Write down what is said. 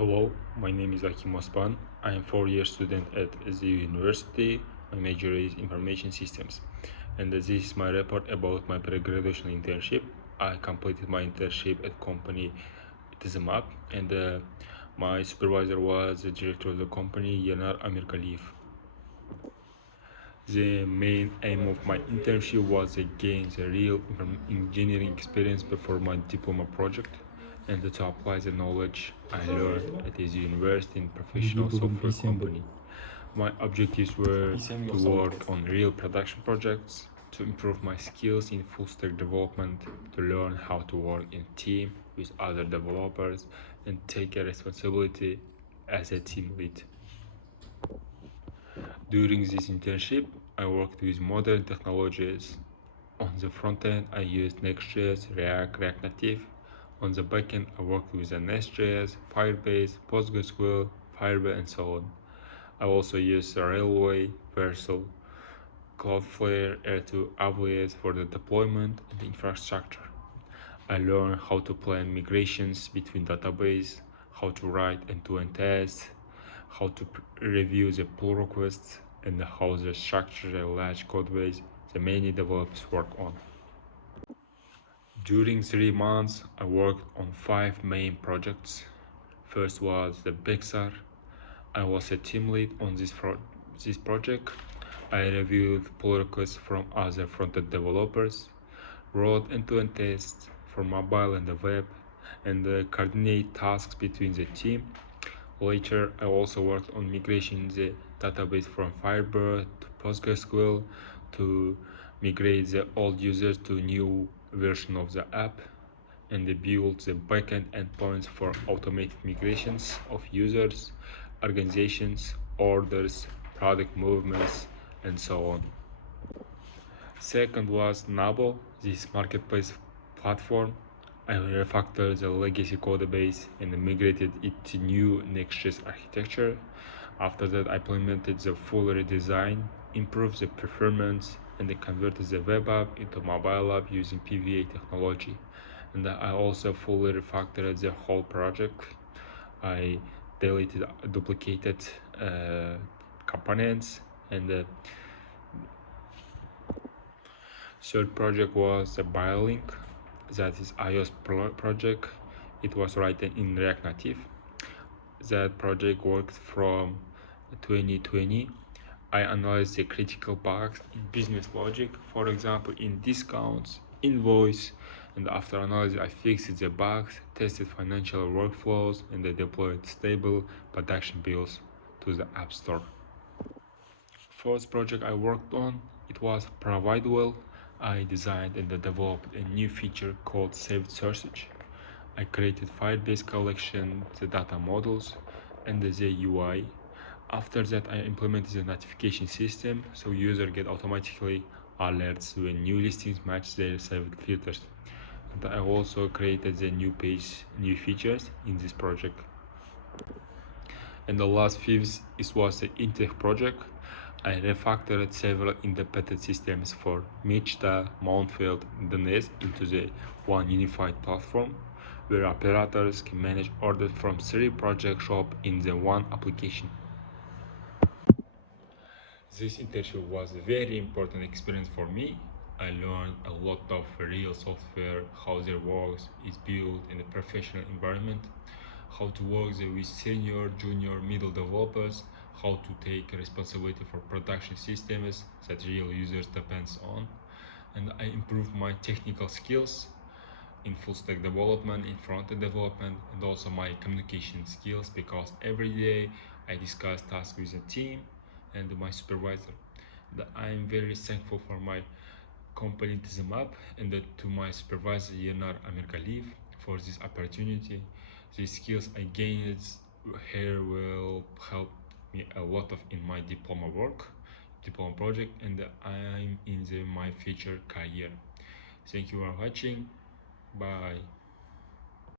Hello, my name is Akim Ospan. I am 4-year student at SDU University. My major is Information Systems. And this is my report about my pre-graduational internship. I completed my internship at company TOO TIZIM APP, and my supervisor was the director of the company, Ernar Amergaliev. The main aim of my internship was to gain the real engineering experience before my diploma project and to apply the knowledge I learned at this university in professional software company. My objectives were to work on real production projects, to improve my skills in full stack development, to learn how to work in a team with other developers, and take a responsibility as a team lead. During this internship, I worked with modern technologies. On the front end, I used Next.js, React Native. On the back end, I worked with NestJS, Firebase, PostgreSQL, Firebird, and so on. I also used Railway, Vercel, Cloudflare, to AWS for the deployment and the infrastructure. I learned how to plan migrations between databases, how to write end-to-end tests, how to review the pull requests, and how to structure a large codebase that many developers work on. During 3 months, I worked on 5 main projects. First was the Beksar. I was a team lead on this project. I reviewed pull requests from other front-end developers, wrote end-to-end tests for mobile and the web, and coordinate tasks between the team. Later, I also worked on migrating the database from Firebird to PostgreSQL to migrate the old users to a new version of the app, and build the backend endpoints for automated migrations of users, organizations, orders, product movements, and so on. Second was Nabo, this marketplace platform. I refactored the legacy codebase and migrated it to new Next.js architecture. After that, I implemented the full redesign, improved the performance, and converted the web app into mobile app using PVA technology. And I also fully refactored the whole project. I deleted duplicated components, and the third project was the Biolink, that is iOS project. It was written in React Native. That project worked from 2020. I analyzed the critical bugs in business logic, for example in discounts, invoice, and after analysis I fixed the bugs, tested financial workflows, and I deployed stable production builds to the App Store. First project I worked on, it was ProvidWell. I designed and developed a new feature called saved search. I created Firebase collection, the data models, and the UI. After that, I implemented the notification system so users get automatically alerts when new listings match their saved filters. And I also created the new features in this project. And the last fifth was the InTech project. I refactored several independent systems for Mechta, Mountfield, and the Nest into the one unified platform where operators can manage orders from 3 project shops in the one application. This internship was a very important experience for me. I learned a lot of real software, how their work is built in a professional environment, how to work with senior, junior, middle developers, how to take responsibility for production systems that real users depends on, and I improved my technical skills in full stack development, in front-end development, and also my communication skills, because every day I discuss tasks with the team and my supervisor. I am very thankful for my company TOO TIZIM APP and to my supervisor Ernar Amergaliev for this opportunity. The skills I gained here will help me a lot in my diploma project, and I'm in my future career. Thank you for watching. Bye.